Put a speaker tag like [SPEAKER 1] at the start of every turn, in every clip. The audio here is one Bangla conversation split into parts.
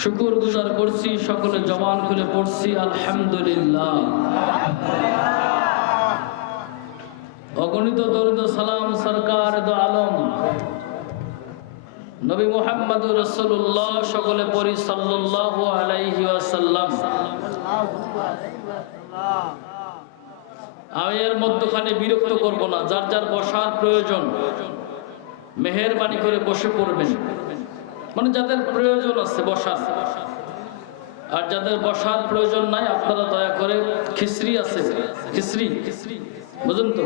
[SPEAKER 1] শুকুর গুজার করছি, সকলে জবান খুলে পড়ছি, আলহামদুলিল্লাহ। অগণিত দরুদ সালাম সরকার আলম। নবী মোহাম্মদ রসুল্লাহ সকলে পড়ি ওয়াসাল্লাম। আমি এর মধ্যখানে বিরক্ত করব না, যার যার বসার প্রয়োজন। মেহেরবানি করে বসে পড়বেন। মানে যাদের প্রয়োজন আছে বসার। আর যাদের বসার প্রয়োজন নাই, আপনারা দয়া করে খিচড়ি আছে। খিচড়ি? বুঝুন তো?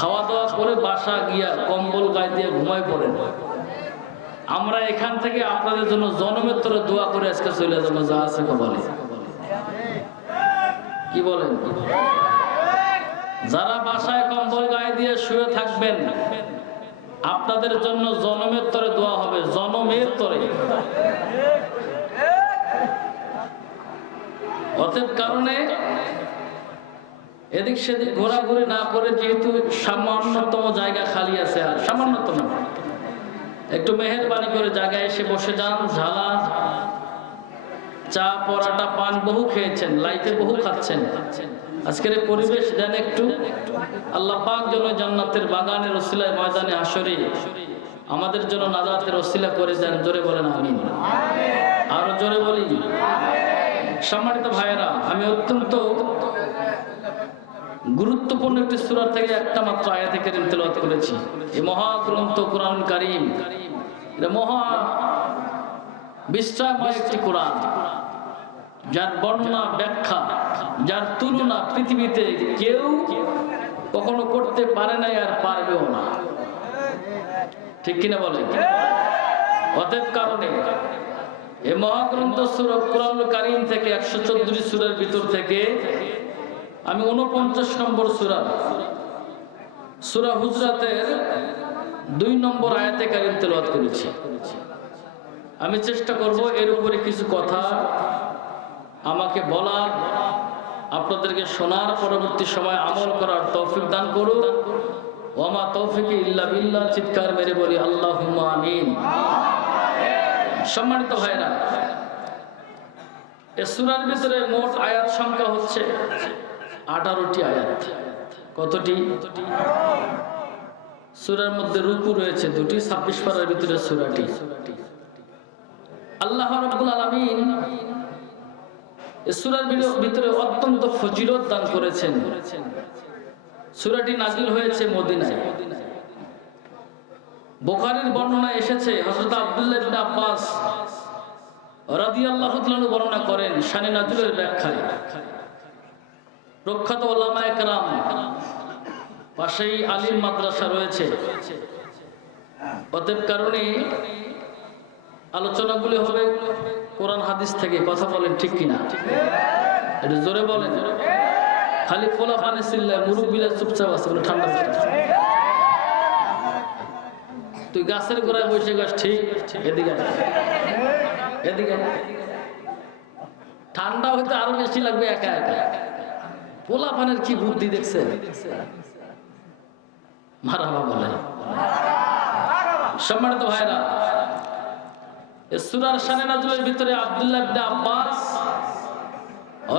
[SPEAKER 1] খাওয়া দাওয়া করে বাসা গিয়া কম্বল গায়ে দিয়ে ঘুমাই পড়েন। আমরা এখান থেকে আপনাদের জন্য জনমের দোয়া করে আজকে চলে যাব, যা আছে কপালে। কি বলেন? যারা বাসায় কম্বল গায়ে দিয়ে শুয়ে থাকবেন আপনাদের জন্য জনমের তরে দোয়া হবে, জনমের তরে। অতএব কারণে এদিক সেদিক ঘোরাঘুরি না করে যেহেতু সামান্যতম জায়গা খালি আছে আর সামান্যতম একটু মেহরবানি করে জায়গায় এসে বসে যান ঝালা চা পরাটা, পান বহু খেয়েছেন, লাইতে বহু খাচ্ছেন। আজকের পরিবেশ দেন একটু। আল্লাহ পাক যেন জান্নাতের বাগানের ওসিলায়, ময়দানে, আসরে আমাদের জন্য নাজাতের ওসিলা করে দেন। জোরে বলেন, আমিন। আরও জোরে বলি। সম্মানিত ভাইয়েরা, আমি অত্যন্ত গুরুত্বপূর্ণ একটি সুরার থেকে একটা মাত্র কেরিম তেলাওয়াত করেছি। এই মহাগ্রন্থ কোরআন কারিম মহা বিস্ময়ময় একটি কোরআন, যার বর্ণনা, ব্যাখ্যা, যার তুলনা পৃথিবীতে কেউ কখনো করতে পারে নাই আর পারবেও না। ঠিক কিনা বলে অতএব কারণে এ মহাগ্রন্থ সুর কোরআন কারিম থেকে একশো চোদ্দটি সুরের ভিতর থেকে আমি উনপঞ্চাশ নম্বর সুরা সুরা হুজরাতের দুই নম্বর আয়াতে কারিম তেলাওয়াত করেছি। আমি চেষ্টা করব এর উপরে কিছু কথা আমাকে বলার, আপনাদেরকে শোনার পরবর্তী সময় আমল করার তৌফিক দান করুন। ওমা তৌফিকে ইল্লা বিল্লাহ, চিৎকার মেরে বলি আল্লাহ আমিন। সম্মানিত ভাইরা এ সুরার ভিতরে মোট আয়াত সংখ্যা হচ্ছে আঠারোটি আয়াত। কতটি? সুরার মধ্যে রুকু রয়েছে দুটি, ছাব্বিশ পাড়ার ভিতরে সুরাটি। আল্লাহ রব্বুল আলমিন সুরার ভিতরে অত্যন্ত ফজিলত দান করেছেন। সুরাটি নাজিল হয়েছে মদিনায়। বোখারির বর্ণনা এসেছে হজরত আব্দুল্লাহ ইবনে আব্বাস রাদিয়াল্লাহু তাআলা বর্ণনা করেন, শানে নাজুলের ব্যাখ্যায়, প্রখ্যাত ওলামা একরাম পাশেই আলিম মাদ্রাসা রয়েছে। অতএব কারণে আলোচনাগুলি হবে কোরআন হাদিস থেকে, কথা বলেন ঠিক কিনা? এটা জোরে বলেন। খালি ফোলা পানি চিল্লায় মুরব্বীরা চুপচাপ আছে ঠান্ডা তুই গাছের গোড়ায় বসে গাছ, ঠিক? এদিকে এদিকে ঠান্ডা হইতে আরও বেশি লাগবে একা একা। পোলা পানের কি বুদ্ধি দেখছে? মারাবা বলে। সম্মানিত ভাইরা সূরার শানে ভিতরে আব্দুল্লাহ ইবনে আব্বাস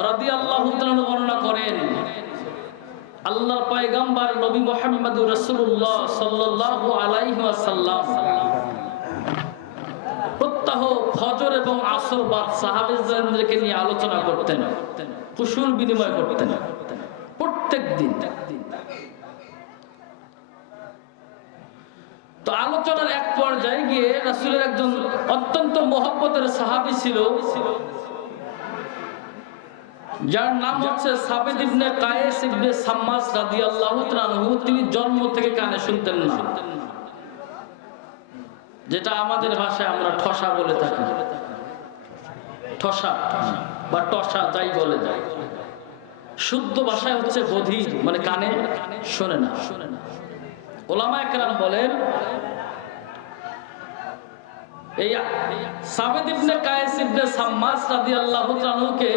[SPEAKER 1] রাদিয়াল্লাহু তাআলা বর্ণনা করেন, আল্লাহর পয়গম্বর নবী রাসূলুল্লাহ সাল্লাল্লাহু আলাইহি ওয়াসাল্লাম। প্রত্যহ ফজর এবং আসর বাদ সাহাবীদেরকে নিয়ে আলোচনা করতেন, কুশল বিনিময় করতেন। প্রত্যেক দিন তো আলোচনার এক পর্যায়ে গিয়ে রাসুলের একজন অত্যন্ত মহব্বতের সাহাবী ছিল। যার নাম হচ্ছে সাবেদ ইবনে কায়েস ইবনে সাম্মাস রাদিয়াল্লাহু তাআলা তিনি জন্ম থেকে কানে শুনতেন না। যেটা আমাদের ভাষায় আমরা ঠসা বলে থাকি। ঠসা বা টসা যাই বলে যায়। শুদ্ধ ভাষায় হচ্ছে বধির মানে কানে শোনে না শোনে না। ওলামা একরাম বলেন, এই সাবেদ ইবনে কায়েস ইবনে সাম্মাস রাদিয়াল্লাহু তাআলাকে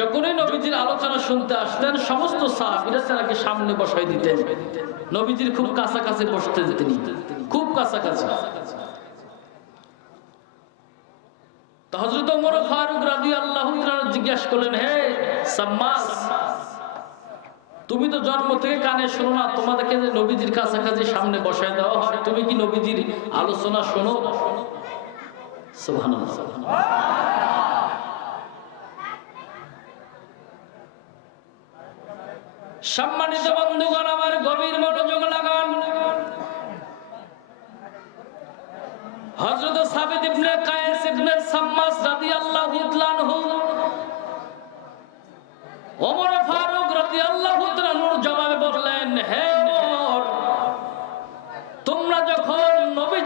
[SPEAKER 1] যখনই নবীজির আলোচনা শুনতে আসতেন, সমস্ত সাহাবীরা তাকে সামনে বসাই দিতেন। নবীজির খুব কাছাকাছি বসতেন তিনি। খুব কাছাকাছি। তো হযরত ওমর ফারুক রাদিয়াল্লাহু তাআলা জিজ্ঞাসা করলেন, হে সাম্মাস তুমি তো জন্ম থেকে কানে শোনো না, তোমাদেরকে নবীজির কাছাকাছি সামনে বসায় দেওয়া হয়, তুমি কি নবীজির আলোচনা শোনো? সম্মানিত বন্ধুগণ, আমার গভীর মনোযোগ লাগান। হযরত সাবিত ইবনে কায়েস ইবনে সাম্মাস রাদিয়াল্লাহু তাআলা ওমর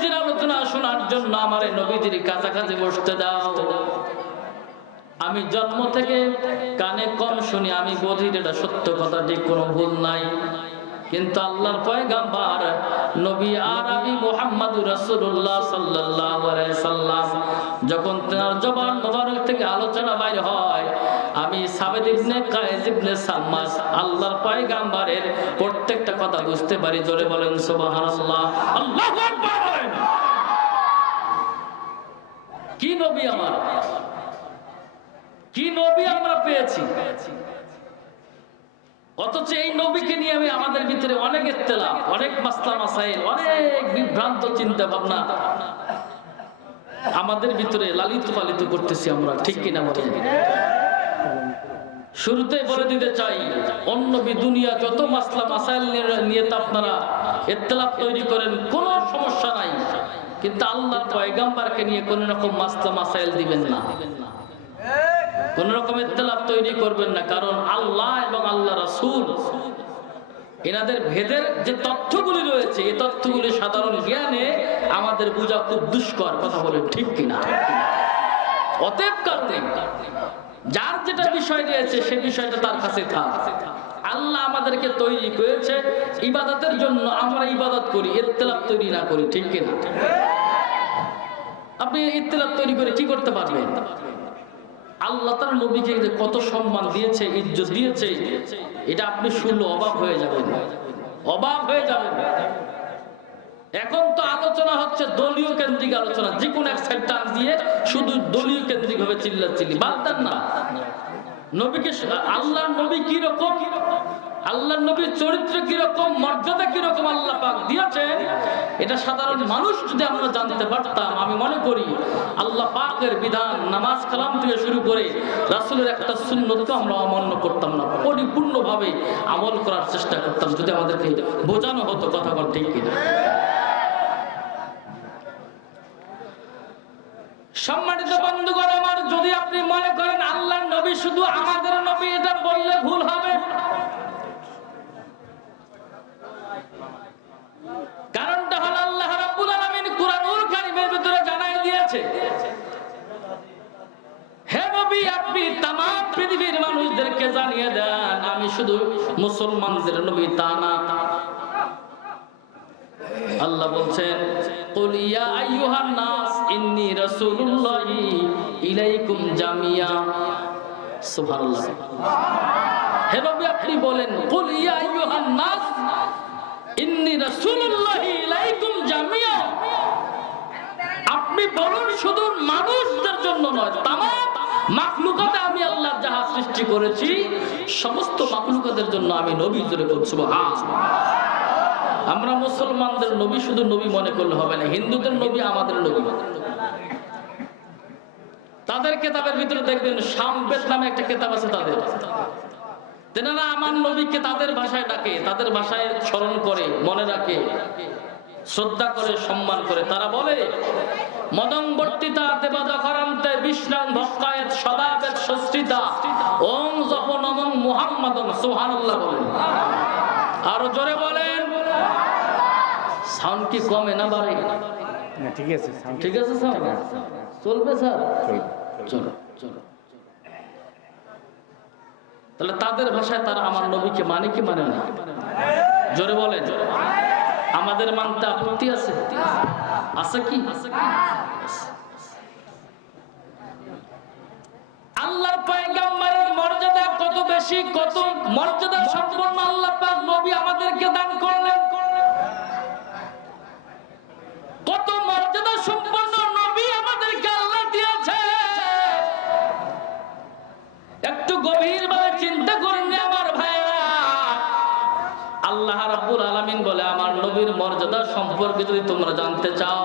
[SPEAKER 1] নবীজির আলোচনা শোনার জন্য আমারে নবীজির কাছাকাছি বসতে দাও। আমি জন্ম থেকে কানে কম শুনি, আমি বুঝি এটা সত্য কথা, ঠিক কোনো ভুল নাই। কিন্তু আল্লাহর পয়গাম্বার নবী আরবি মুহাম্মদুর রাসূলুল্লাহ সাল্লাল্লাহু আলাইহি সাল্লাম, যখন তার জবান মোবারক থেকে আলোচনা বাইর হয়, আমি সাবেদ ইবনে কায়েস ইবনে সাম্মাস আল্লাহর পয়গাম্বারের প্রত্যেকটা কথা বুঝতে পারি। জোরে বলেন, সুবহানাল্লাহ। আল্লাহু আকবার বলেন। কি নবী আমার। কি নবী আমরা পেয়েছি? অথচ এই নবীকে নিয়ে আমি আমাদের ভিতরে অনেক ইত্তেলা অনেক মাসলা মাসাইল, অনেক বিভ্রান্ত চিন্তা ভাবনা আমাদের ভিতরে লালিত পালিত করতেছি আমরা, ঠিক কিনা বলেন? শুরুতে বলে দিতে চাই অন্য দুনিয়া যত মাসলা মাসাইল নিয়ে- আপনারা ইত্তেলাপ তৈরি করেন, কোনো সমস্যা নাই। কিন্তু আল্লাহর পয়গাম্বারকে নিয়ে কোন রকম মাসলা মাসাইল দিবেন না। কোন রকম ইত্তেলাপ তৈরি করবেন না, কারণ আল্লাহ এবং আল্লাহ রাসূল, এনাদের ভেদের যে তথ্যগুলি রয়েছে, এই তথ্যগুলি সাধারণ জ্ঞানে আমাদের বোঝা খুব দুষ্কর, কথা বলে ঠিক কিনা? অতএব কারণে, যার যেটা বিষয় রয়েছে, সে বিষয়টা তার কাছে থাক। আল্লাহ আমাদেরকে তৈরি করেছে ইবাদতের জন্য আমরা ইবাদত করি, ইত্তেলাপ তৈরি না করি, ঠিক কিনা? আপনি ইত্তেলাপ তৈরি করে কি করতে পারবেন? আল্লাহ তার নবীকে যে কত সম্মান দিয়েছে, ইজ্জত দিয়েছে, এটা আপনি শুনলে অবাক হয়ে যাবেন। অবাক হয়ে যাবেন। এখন তো আলোচনা হচ্ছে দলীয় কেন্দ্রিক আলোচনা, যে কোনো এক সাইড টান দিয়ে শুধু দলীয় কেন্দ্রিক ভাবে চিল্লাচিল্লি, বাদ দেন না। নবীকে আল্লাহ নবী কি রকম আল্লাহর নবীর চরিত্র কি রকম মর্যাদা কি রকম আল্লাহ পাক দিয়েছেন? এটা সাধারণ মানুষ যদি আমরা জানতে পারতাম, আমি মনে করি আল্লাহ পাকের বিধান নামাজ কালাম থেকে শুরু করে রাসুলের একটা সুন্নতকে আমরা অমান্য করতাম না। পরিপূর্ণভাবে আমল করার চেষ্টা করতাম যদি আমাদেরকে বোঝানো হতো কথা ঠিক কিনা। সম্মানিত বন্ধুগণ, আমার যদি আপনি মনে করেন আল্লাহর নবী শুধু আমাদের নবী, এটা বললে ভুল হবে। কারণটা আল্লাহ রাব্বুল আলামিন কুরআনুল কারীমের ভিতরে জানাই দিয়েছে, হে নবী, আপনি তাম পৃথিবীর মানুষদেরকে জানিয়ে দেন, আমি শুধু মুসলমানদের নবী তা না। আল্লাহ বলছেন, কুল ইয়া আইয়ুহান নাস ইন্নী ইলাইকুম জামিয়া। সুবহানাল্লাহ। হে নবী, আপনি বলেন, কুল ইয়া আইয়ুহান নাস, ইন্নী ইলাইকুম জামিয়া। আপনি বলুন, শুধু মানুষদের জন্য নয় তাম মাখলুকাতে আমি আল্লাহ যাহা সৃষ্টি করেছি, সমস্ত মাখলুকাতের জন্য আমি নবী জোরে বলছি আমরা মুসলমানদের নবী শুধু নবী মনে করলে হবে না, হিন্দুদের নবী আমাদের নবী। তাদের কেতাবের ভিতরে দেখবেন সামবেদ নামে একটা কেতাব আছে তাদের। তেনারা আমার নবীকে তাদের ভাষায় ডাকে, তাদের ভাষায় স্মরণ করে, মনে রাখে, শ্রদ্ধা করে, সম্মান করে। তারা বলে, মদং বর্তিতা দেবদখরান্তে বিষ্ণাং ভক্কায়েত সদাবেদ সস্ত্রিতা ওং জপন ওং মুহাম্মাদং সুবহানাল্লাহ বলেন। আরও জোরে বলেন। সাউন্ড কি কমে না বাড়ে?
[SPEAKER 2] না ঠিক আছে
[SPEAKER 1] ঠিক আছে স্যার চলবে স্যার চলো চলো। তাহলে তাদের ভাষায় তারা আমার নবীকে মানে কি মানে না? জোরে বলেন। আমাদের মানতে আপত্তি আছে? আছে কি? আল্লাহর পয়গাম্বরের মর্যাদা কত বেশি কত মর্যাদা সম্পন্ন আল্লাহ পাক নবী আমাদেরকে দান করলেন? কত মর্যাদা সম্পন্ন নবী আমাদেরকে আল্লাহ দিয়েছে। একটু গভীর ভাবে চিন্তা করেন আমার ভাইরা আল্লাহ রাব্বুল আলামিন বলে, আমার নবীর মর্যাদা সম্পর্কে যদি তোমরা জানতে চাও,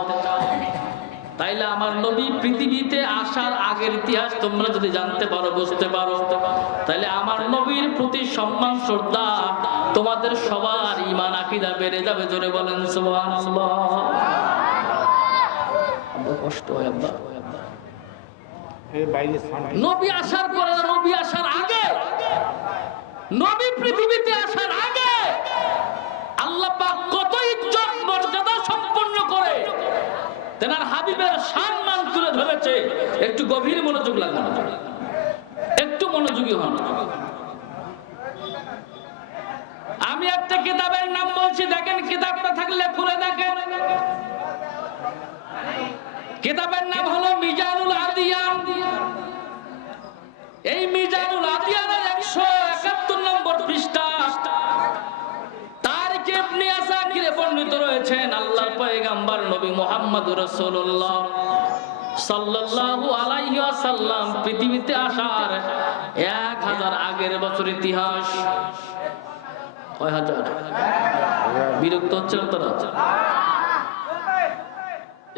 [SPEAKER 1] তাইলে আমার নবী পৃথিবীতে আসার আগের ইতিহাস তোমরা যদি জানতে পারো, বুঝতে পারো। তাইলে আমার নবীর প্রতি সম্মান, শ্রদ্ধা তোমাদের সবার ইমান আকিদা বেড়ে যাবে, জোরে বলেন সুবহানাল্লাহ। কষ্ট হয় আব্বা। নবী আসার পরে নবী আসার আগে নবী পৃথিবীতে আসার আগে আল্লাহ পাক কত ইজ্জত মর্যাদা সম্পন্ন করে তেনার হাবিবের সম্মান তুলে ধরেছে একটু গভীর মনোযোগ লাগানো। একটু মনোযোগী হন। আমি একটা কিতাবের নাম বলছি দেখেন কিতাবটা থাকলে খুলে দেখেন। কিতাবের নাম হলো মিজানুল আদিয়ান এই মিজানুল আদিয়ানের একশো একাত্তর নম্বর পৃষ্ঠা। তার রয়েছেন? নবী মোহাম্মদ হাজার আগের বছর ইতিহাস। বিরক্ত হচ্ছেন তারা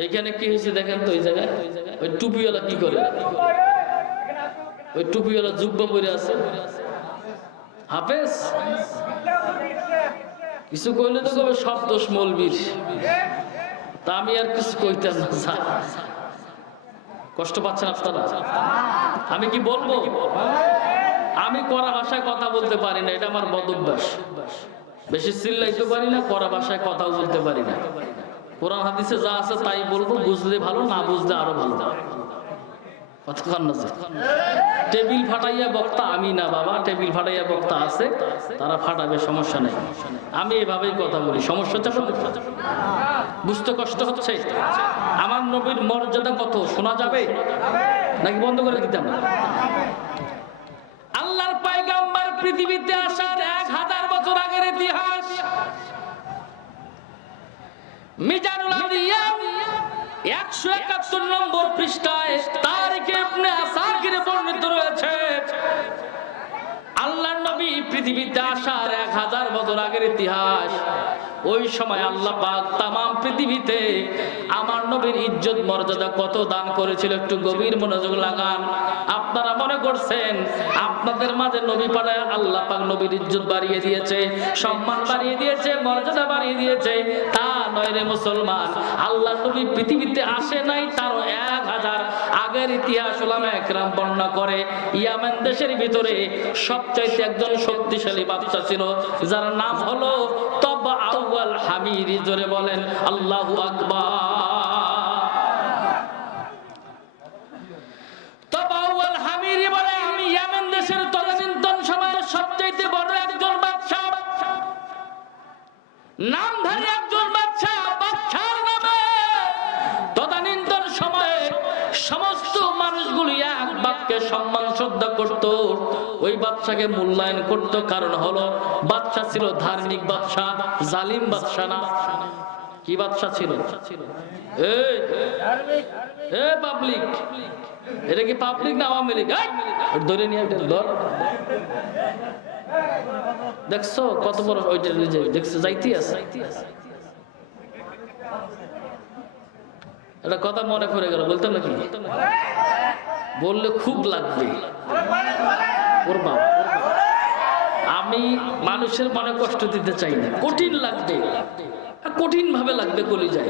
[SPEAKER 1] এখানে কি হয়েছে দেখেন তো ওই জায়গায়? ওই টুপিওয়ালা কি করে? ওই টুপিওয়ালা জুব্বা পরে আছে। হাফেজ? কিছু কইলে তো কবে সব দোষ তা আমি আর কিছু কইতাম না কষ্ট পাচ্ছেন আপনারা? আমি কি বলব? আমি করা ভাষায় কথা বলতে পারি না, এটা আমার বদ অভ্যাস। বেশি চিল্লাইতে পারি না করা ভাষায় কথাও বলতে পারি না। কোরআন হাদিসে যা আছে তাই বলব, বুঝলে ভালো, না বুঝলে আরও ভালো। কতক্ষণ টেবিল ফাটাইয়া বক্তা, আমি না বাবা, টেবিল ফাটাইয়া বক্তা আছে, তারা ফাটাবে, সমস্যা নেই। আমি এভাবেই কথা বলি, সমস্যা হচ্ছে বুঝতে কষ্ট হচ্ছে? আমার নবীর মর্যাদা কত, শোনা যাবে? নাকি বন্ধ করে দিতাম আল্লাহর পায়গাম্বার পৃথিবীতে আসার এক হাজার বছর আগের ইতিহাস। মিজানুল একশো একাত্তর নম্বর পৃষ্ঠায় তারিখে ইবনে আসাকির বর্ণিত রয়েছে। আল্লাহর নবী পৃথিবীতে আসার এক হাজার বছর আগের ইতিহাস। ওই সময় আল্লাহ তাম পৃথিবীতে আমার নবীর ইজ্জত, মর্যাদা কত দান করেছিল, একটু গভীর মনোযোগ লাগান। আপনারা মনে করছেন, আপনাদের মাঝে নবী পাড়ায় আল্লাহ পাক নবীর ইজ্জত বাড়িয়ে দিয়েছে, সম্মান বাড়িয়ে দিয়েছে, মর্যাদা বাড়িয়ে দিয়েছে, তা নয় রে মুসলমান। আল্লাহ নবী পৃথিবীতে আসে নাই, তারও এক হাজার আগের ইতিহাস ওলামা একরাম বর্ণনা করে, ইয়ামেন দেশের ভিতরে সবচাইতে একজন শক্তিশালী বাচ্চা ছিল, যার নাম হলো তব আউয়াল হামিরি জোরে বলেন, আল্লাহু আকবার। হামিরি বলে, আমি ইয়ামেন দেশের তদানীন্তন সময়ের সবচেয়ে বড় একজন বাদশা নামধারী করত, ওই বাচ্চাকে মূল্যায়ন করত। কারণ হলো বাচ্চা ছিল ধার্মিক বাচ্চা জালিম বাচ্চা না। কি বাচ্চা ছিল? পাবলিক। এটা কি পাবলিক না আওয়ামী লীগ? ধরে নিয়ে এটা ধর। দেখছ কত বড় ওইটা দেখছ, যাইতে আছে। একটা কথা মনে পড়ে গেল, বলতাম নাকি? বললে খুব লাগবে। ওর বাবা। আমি মানুষের মনে কষ্ট দিতে চাই না। কঠিন লাগবে। কঠিন ভাবে লাগবে কলি যায়